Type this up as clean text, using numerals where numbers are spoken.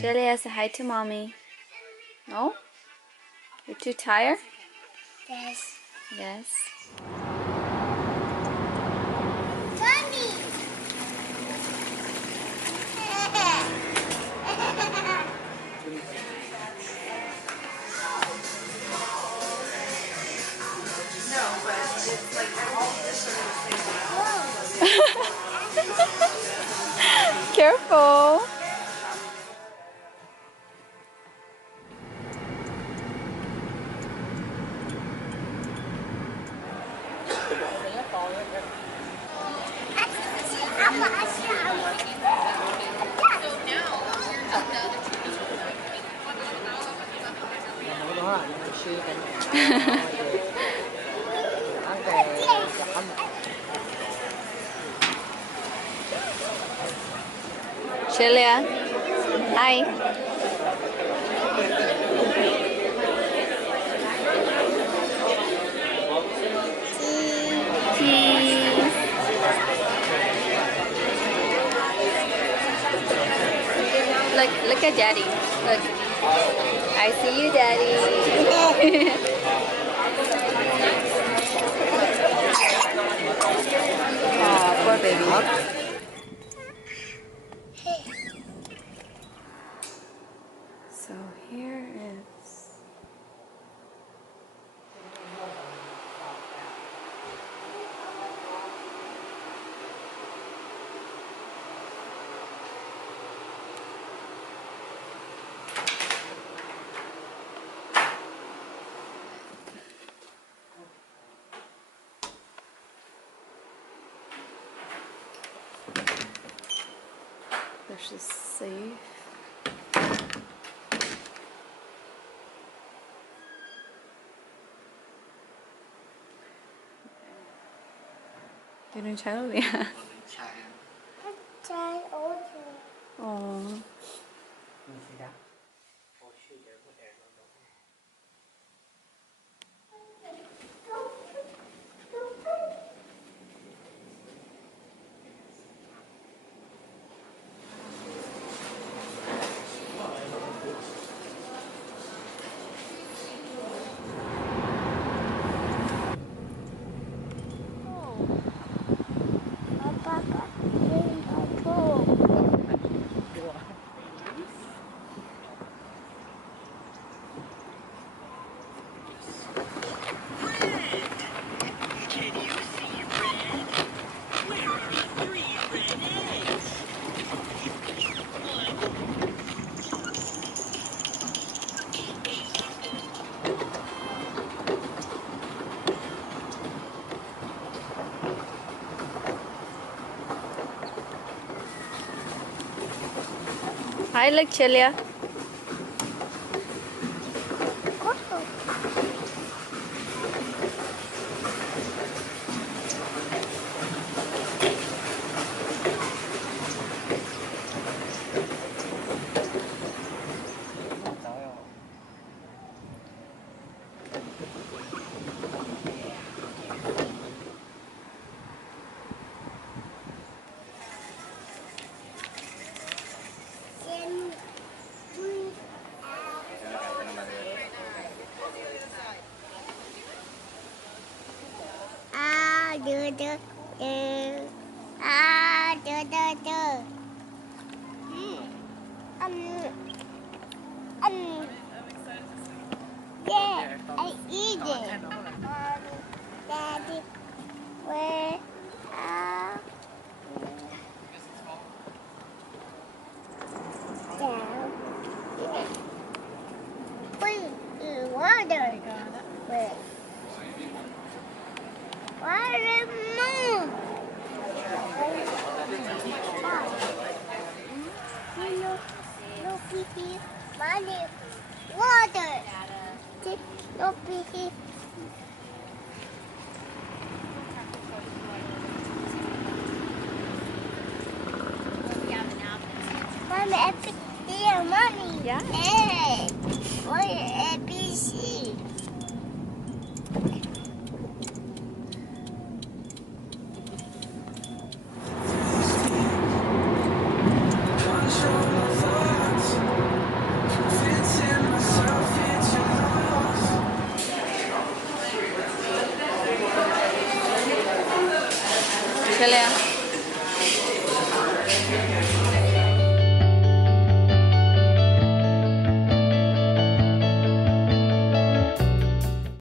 Julia, say hi to mommy. No? You're too tired? Yes. Yes. Mommy. No, but it's like all this Careful. Julia, hi. Cheese. Look at Daddy. Look. I see you, Daddy. Aw, poor baby. So here is there's the safe. Yun yung channel niya. Oh. Hi, look, Julia. Yeah, I eat it. Daddy, where are down? Please, water. Where? Water moon. No pee money. Water. No pee. Mommy, epic dear money. Yeah. Hey, what ABC? चले आ